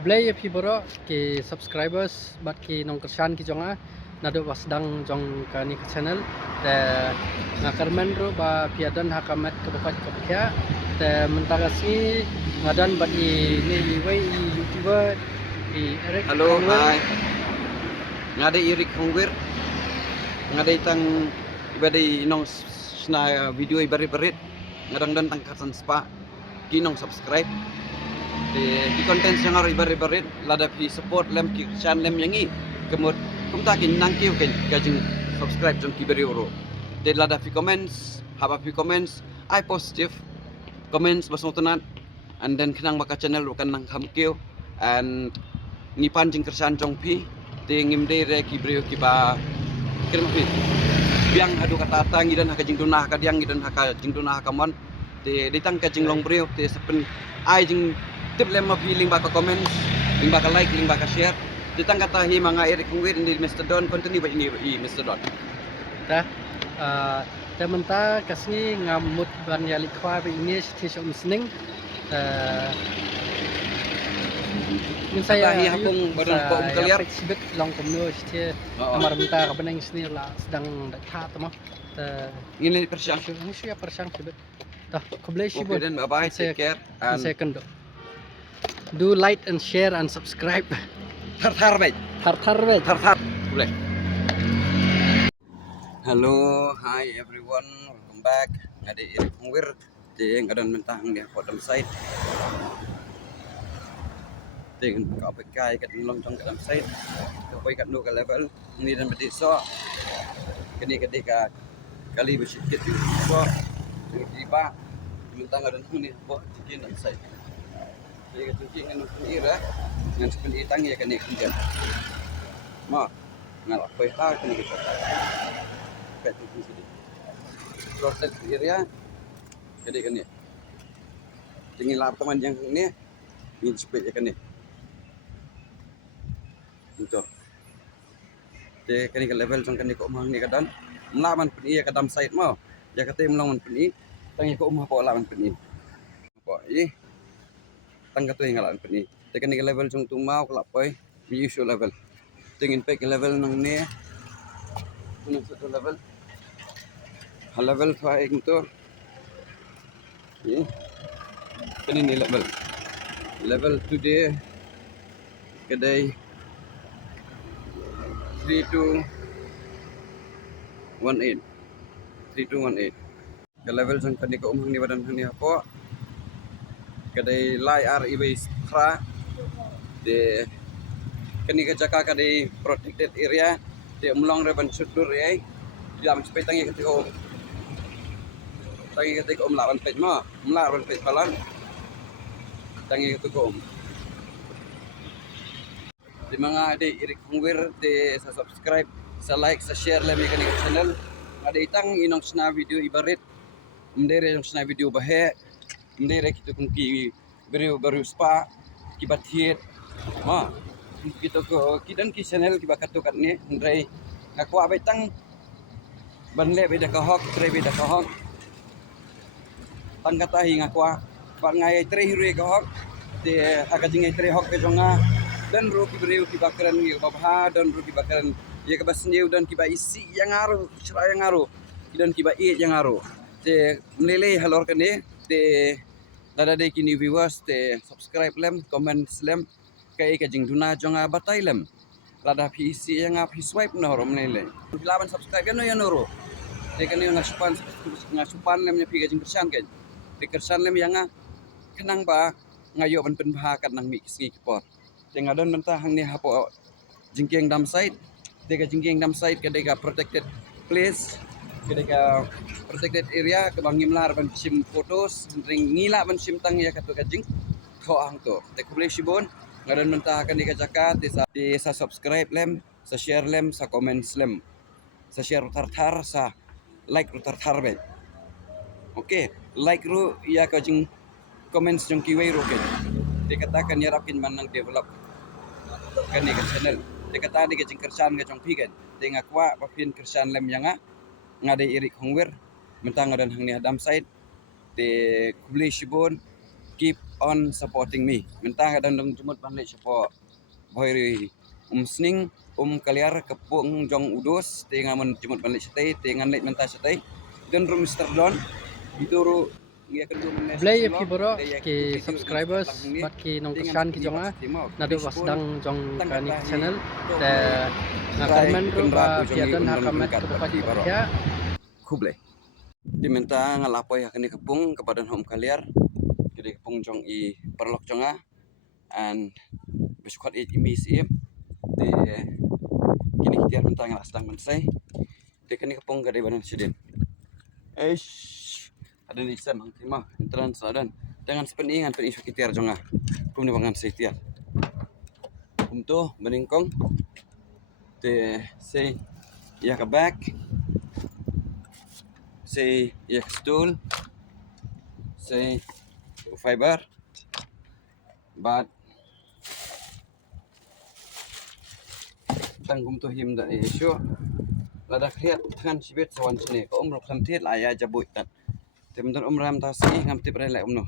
Kublai phi boro ke subscribers bat ki nong kersan ki jonga nado wasdang jong kani ke channel te ngakarmen ro ba piadan hakamet ke bakat ke kya te mentagasi ngadan bat ni wei youtuber di Eric. Halo, hai. Ngade Eric Hongwir. Ngade tang ibadi nong sna video ibari-barit ngadang dan tang kasan spa kinong subscribe di konten sangar ibari-barit lada pi support lem ki chan lem yangi kemut kumta kin nang kiu kin gajing subscribe jong ki beri oro de lada pi comments haba pi comments I positive comments basotanat and then kenang maka channel kan nang ham kiu and ni panjing kersan jong pi de ngimde re ki beri ki ba kirim pi biang adu kata tangi dan haka jing dunah ka diang dan haka jing dunah ka mon de ditang ka jing long beri de sepen ai jing tip lem feeling baka comments ling baka like ling baka share ditang kata hi mga Eric Hongwir di MrDon continue ba ini MrDon Ta te menta kasi ngamut ban ya likwa be ini stis umsning min saya hi hapung badan ko umkaliar sibet long komno stis amar menta ka benang sini la sedang dak tama ini persiang ini siya persang sibet ta kublai okay sibet then bye bye take care and second do like and share and subscribe thar baik thar boleh. Hello, hi everyone, welcome back. Ngade Eric Hongwir di ngadon mentang di podam site. Dengan kau pekai kat loncong kat dalam site. Kau kat no ke level ni dan berdesa. Kini ketika kali bersikit di so tiba mentang ngadon ni apa cikin dalam site. Jadi cikin dengan ira dengan sepenuh tang ya kini kunjut. Ma ngalak peit kini kita. Peit itu sedih. Proses area jadi kan ni. Tinggi lap teman yang ni ingin speed ya kan ni. Untuk. Jadi kan ni level jang kan ni ko mang ni kadan. Melawan peni ya kadam side mau. Ya kata melawan peni tangi ko umah po lawan peni. Po i tang kata yang lawan peni. Jadi kan ni level jang tu mau kelap poi usual level. Tingin pe level nang ni. Punang satu level. Level 5 itu ini level today kedai 3218 ke level jang kani ko umang ni badan ni apa kedai lai ar ibis pra de kani ke jaka kedai protected area de umlong reban sudur ai jam sepetang ya ketiko tangi ketika lawan peit ma lawan peit balan tangi ketika di mga de Eric Hongwir de sa subscribe sa like sa share lami kani channel ada itang inong sna video ibarit mdere yung sna video bahe mdere kito kung ki baru spa kibat hit ma kito ko kidan ki channel kibakatukat ni ndray ngakwa baitang banle beda kahok tre beda kahok tang kata hinga kwa pa ngai tre hirui kahok de aga jingai tre hok ke jonga dan ro ki breu ki bakaran ngi babha dan ro ki bakaran ye ka basniu dan ki ba isi yang aru sra yang aru dan ki ba e yang aru te mlele halor kene te dada de kini viewers te subscribe lem comment lem kai ka jing duna jonga batai lem lada pi isi yang ap swipe no ro mlele laban subscribe kan no ya no ro te kan yo ngasupan lem nya pi ka jing kersan kan kersan lem yang kenang ba ngayo ban pen bha kat nang mi ngi kepor te ngadon mentah hang ni hapo jingkeng dam site te ka jingkeng dam site ka deka protected place ka deka protected area ka bang ngimlar ban sim photos ring ngila ban sim tang ya katu ka jing ko ang to te ko boleh sibon ngadon mentah kan deka jakat te sa subscribe lem sa share lem sa comments lem sa share tar sa like tar be. Oke, like ru ya ka jing comments jong kiway ru ke. Dikatakan yarapin man nang develop kan ni channel. Dikata ni jing kersan ga jong pigan. Denga kwa papin kersan lem yang ngade Eric Hongwir mentang dan hang ni adam side de kubli shibon keep on supporting me. Mentang ada dong jumut balik support boy umsning umkaliar kepung jong udus tengah men jumut balik stay tengah lek mentah stay dan ru MrDon itu ru ia kedua menes Blay if boro ki subscribers but ki nong kashan ki jonga nado wasdang jong kani channel te ngakarmen ro ba piadan hakamet kebukat kebukya kuble diminta ngalapoy hakani kepung kepada umkaliar jadi kepung jong i perlok jonga and besukot i misiep de kini kita minta ngalasdang mensai de kini kepung gade banan sidin ada lisan ang timah intran sadan dengan sepeningan pen isu kitiar jonga kum ni bangan setiar kum tu meningkong te say ya ka back say ya ka stool say fiber but tang kum tu him da isu lada kriat kan sibet sawan sini ko umrok samtit la ya jabut tat te menton umram ta sini ngam tip rela umno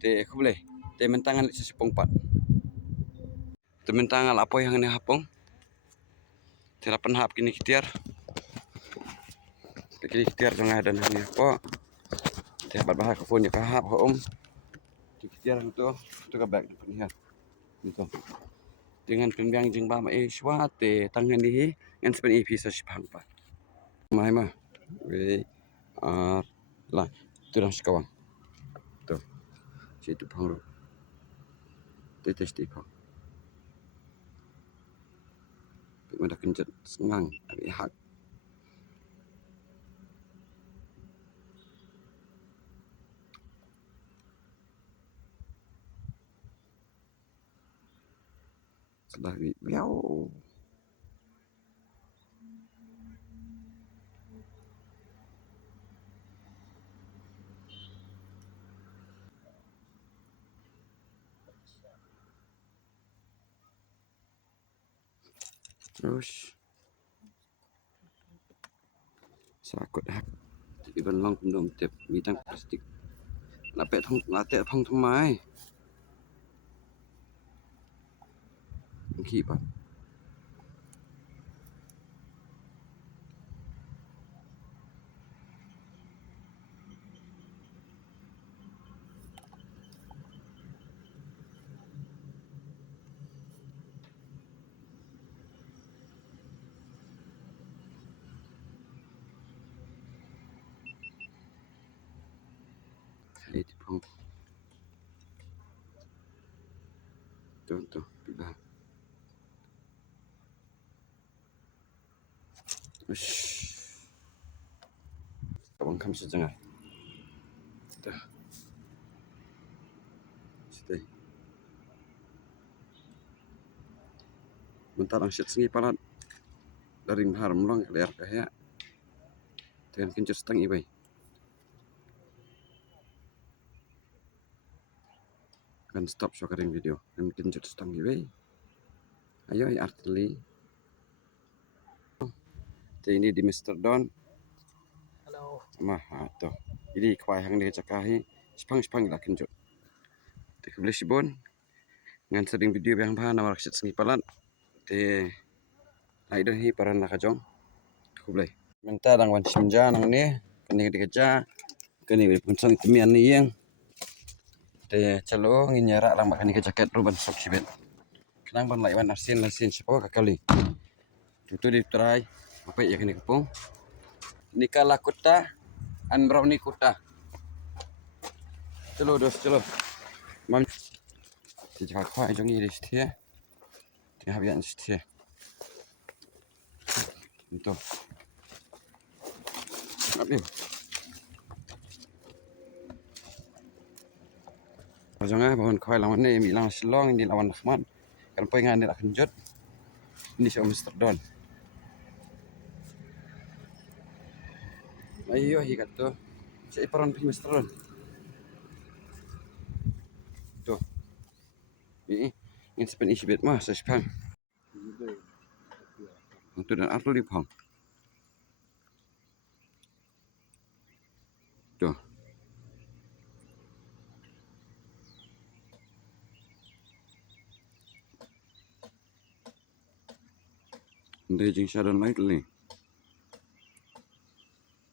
te khule te mentangan li sipong pat te mentangal apa yang ni hapong te lapan hap kini kitiar kini kitiar jonga dan ni apa te bat bahak ko ni ka hap ho kitiar tu ka back ni ha itu dengan pembiang jeng ba mai shwa te tangan ni ngan sepen ip sa shiphang pa mai ma we la tu dah sekawang tu situ phang ro te testi phang mana kenjet sengang abi hak sudah biau terus sakut hak iban long pendom tip mitang plastik lapet thong late thong thomai khi pa itu phang tu piba abang kam sejengar dah stay bentar ang shit sengi palat dari mahar melong kaliar kaya dengan kencur setang ibai kan stop shakaring video dan kencur setang ibai ayo artili ini di MrDon hello mah tu jadi kuai hang dia cakahi sepang lah kencur te boleh sibon ngan sering video yang bahan nama rakyat sengi palat te ai dah hi paran nak kajong boleh minta dang wan simja nang ni kini dikeja kini punsang temian ni yang te calo nginyara lang makan ke jaket ruban sok sibet kenang ban lai wan arsin siapa kali itu di try apa ya kini kepung nikala kuta an brownie kuta celo mam thì chả khoai trong như thế thì học viện thế itu apa jangan bahon khoai lawan ni bilang selong ini lawan Rahman kan pengen ni akan jod ini si MrDon ayo hi kata si peran MrDon tu ini sepen isi bet mah shiphang tu dan artu di phang tu Dari jeng shadow light li.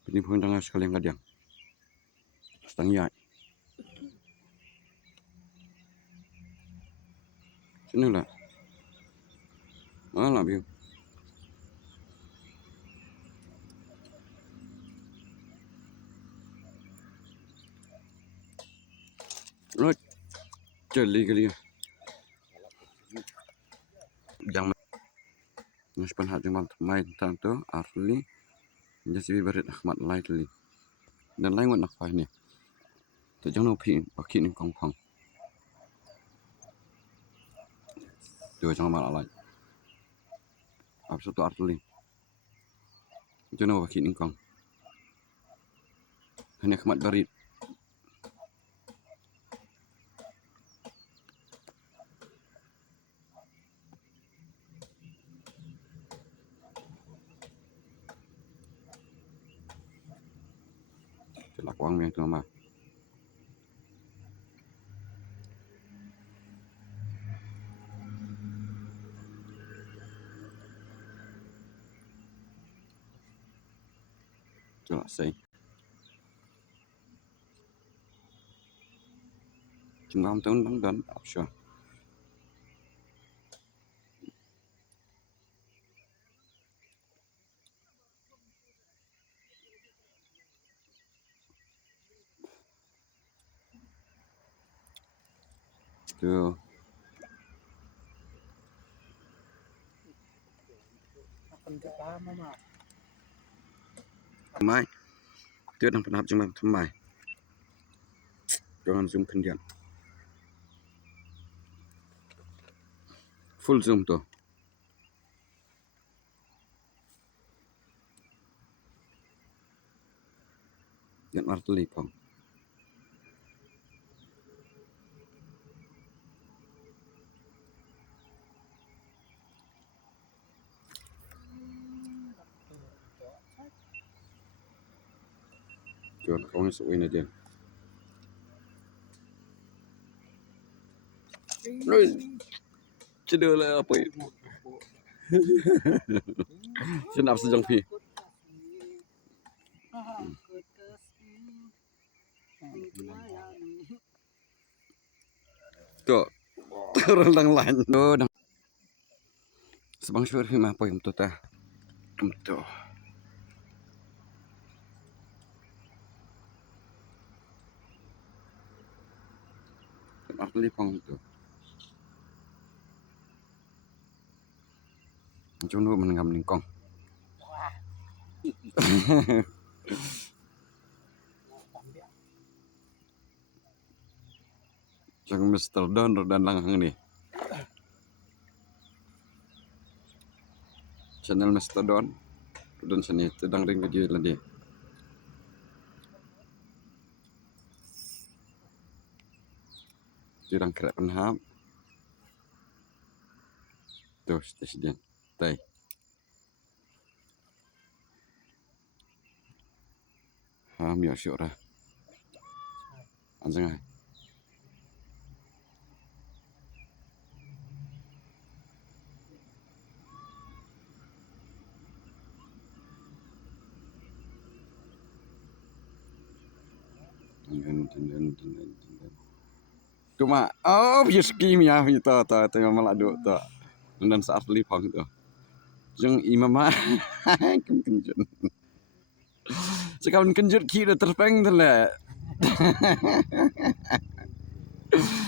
Penipuan tengah sekali yang kadang. Setang ya. Sini lah. Malah biu. Lo jeli kali ya. Yang Nuspan hat jeng main tanto Arli. Jadi berit Ahmad light li. Dan lain nak fai ni. Tu jangan lupa pakai ni kong. Tu jangan malah light. Apa satu Arli. Jangan pakai ni kong. Hanya Ahmad berit. Celak wang yang tu nama. Celak say. Cuma tahun dan option. Tu. Mai. Dia đang pernah cuma mai. Jangan zoom kendian. Full zoom tu. Yang artli pong. Jangan kau ni suin aja. Cedera lah apa itu? Senap sejang pi. Tu. Orang lain. Tu. Sebang syur hima apa yang tu tah? Tu. Artli pong tu. Macam tu menengam lingkong. Jangan MrDon dan langang ni. Channel MrDon dan sini sedang ring video lagi. Jirang kerap penhap. Tu stesen. Tai. Miak syuk dah. Anjing ai. Cuma biar skim ya itu tengah malah duk tu. Dan saat beli pang tu. Jeng imam kunjut. Sekarang kunjut kira terpeng tu lah.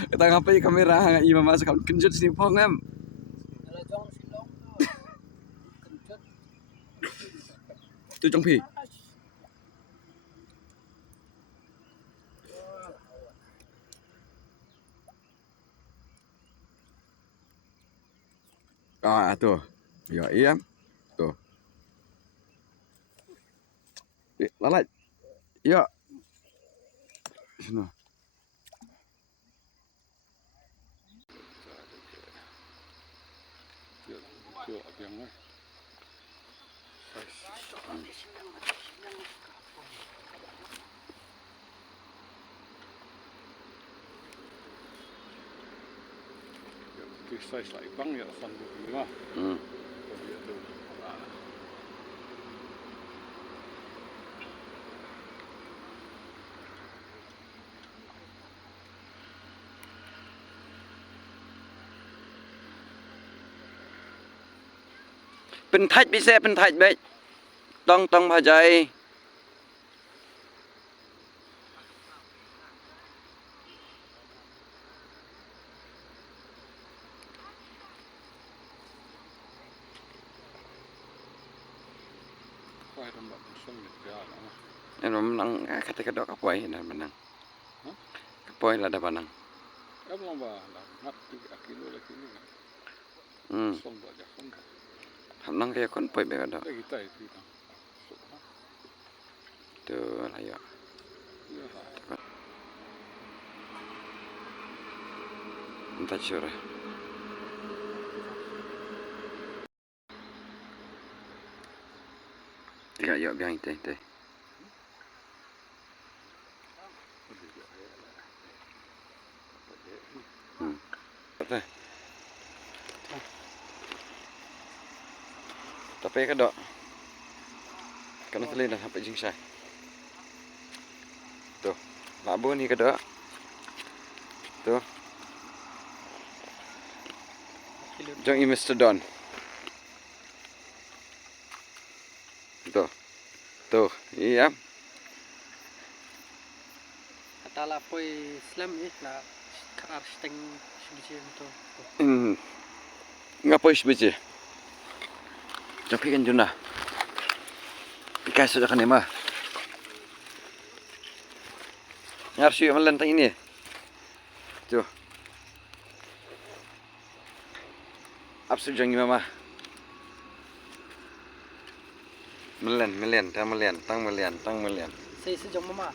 Kita ngapai kamera imam sekarang kunjut sini pang em. Tu jong pi. Tu. Ya, iya. Tu. Lalat. Ya. Sini. Size like bang ya san lima. เป็นทัดพิเศษเป็นทัดเบ็ดต้องพอใจนี่มันนั่งคาตกระดอกกระปอยนั่นมันนั่งกระปอยละดับนั่งทำนั่งแค่คนปอยไปกระดอกเจออะไรอ่ะมันตัดชัวร์ Tiga yuk biang teh. Teh. Tapi ka dok. Kana tali dah sampai jingsai. Tuh, labu ni ka dok. Tuh. Jong MrDon. Tuh, iya. Kata lah poi slam lah karar steng sebiji itu. Ngapain sebiji? Tapi kan juna. Ikai sudah kan emah. Ngarsi melentang ini. Tuh. Absu jangi mama. Melian, tang melian. Saya sejong mama.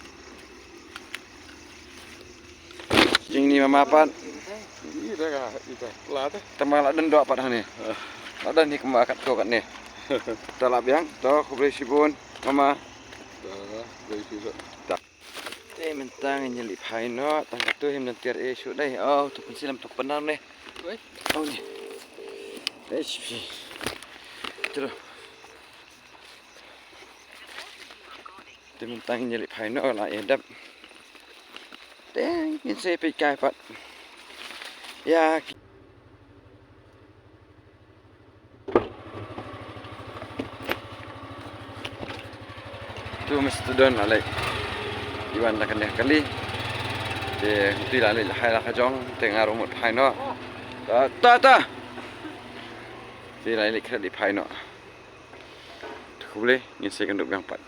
Jing ni mama apa? Ida ka, ida. Lada. Tama la dan do apa dah ni? Ada ni kembak kat kau kat ni. Talap yang, tu kubri sibun, mama. Dah, dari situ. Mentang nyelip hai no, tang tu him nanti shoot dai. Oh, tu pun silam tu penang ni. Oi. Oh ni. Terus. Mentang nyelip hai no lah edap. Deng, ini saya pergi pat. Ya. Tu MrDon alai. Iwan dah kena kali. Dia tu lah alai hai lah kajong tengah rumut hai no. Ta. Dia alai kena di hai no. Tu boleh, ini saya kena duduk yang pat.